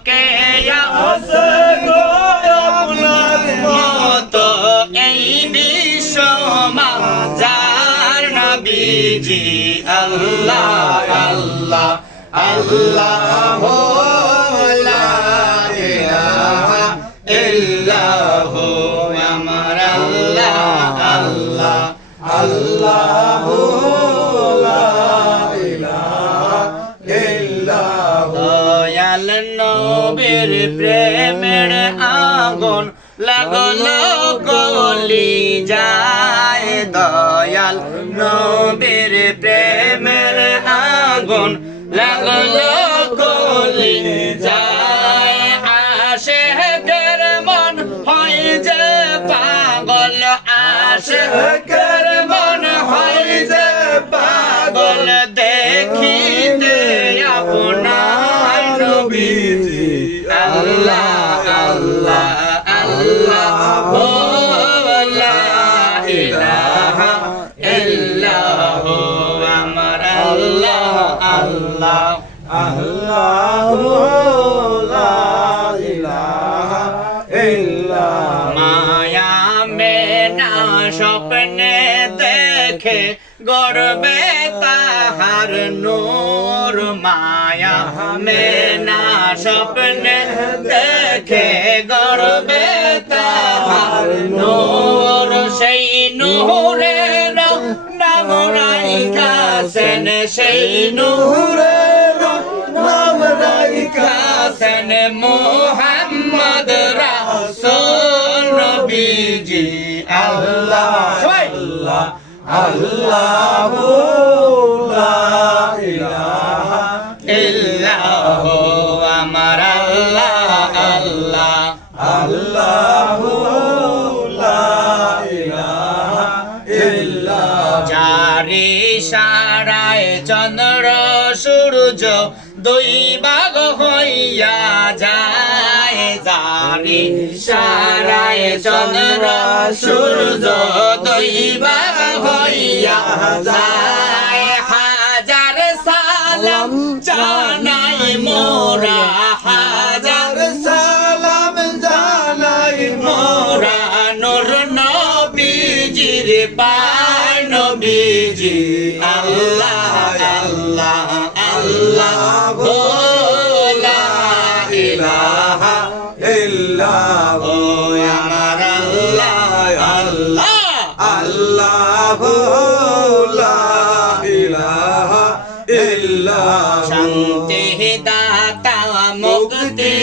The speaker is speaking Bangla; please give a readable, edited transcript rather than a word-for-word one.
কে আছে গো আপনার মতো এই বিশ্ব মাঝার নবীজি আল্লাহ আল্লাহ আল্লাহ লা ইলাহা ইল্লাহু আমার আল্লাহ আল্লাহ আল্লাহ লা ইলাহা ইল্লাহু দয়াল নবীর প্রেমের আগুন লাগলো কলি যায় দয়াল নবীর প্রেমের আগুন লাগলো কলি যায় আশিকের মন হয় যে পাগল আশিকের মন হয় যে পাগল দেখিতে আপনার নবীজি আল্লাহ আল্লাহ আল্লাহ লা ইলাহা ইল্লাহু আমার আল্লাহ আল্লাহ আল্লাহ লা ইলাহা ইল্লাল্লাহ মায়া মেনা স্বপ্নে দেখে গর্বে তাহার নূর মায়া মেনা স্বপ্নে দেখে গর্বে তাহার নূর সেই নূরের নাম রাইখাছেন সেই নূরের নাম রাইখাছেন মুহাম্মদ রাসূল নবীজি আল্লাহ আল্লাহ আল্লাহ লা ইলাহা ইল্লাহু আমার আল্লাহ আল্লাহ আল্লাহ লা ইলাহা ইল্লাল্লাহ চারি সারায় চন্দ্র সূর্য দুই ভাগ হইয়া যায় চারি সারায় চন্দ্র সূর্য দুই ভাগ হইয়া যায় হাজার সালাম জানাই মোরা হাজার সালাম জানাই মোরা নূর নবীজির পায় নবীজি আল্লাহ আল্লাহ আল্লাহ লা ইলাহা ইল্লাহু আমার আল্লাহ আল্লাহ আল্লাহ লা ইলাহা ইল্লাল্লাহ শান্তি দাতা মুক্তি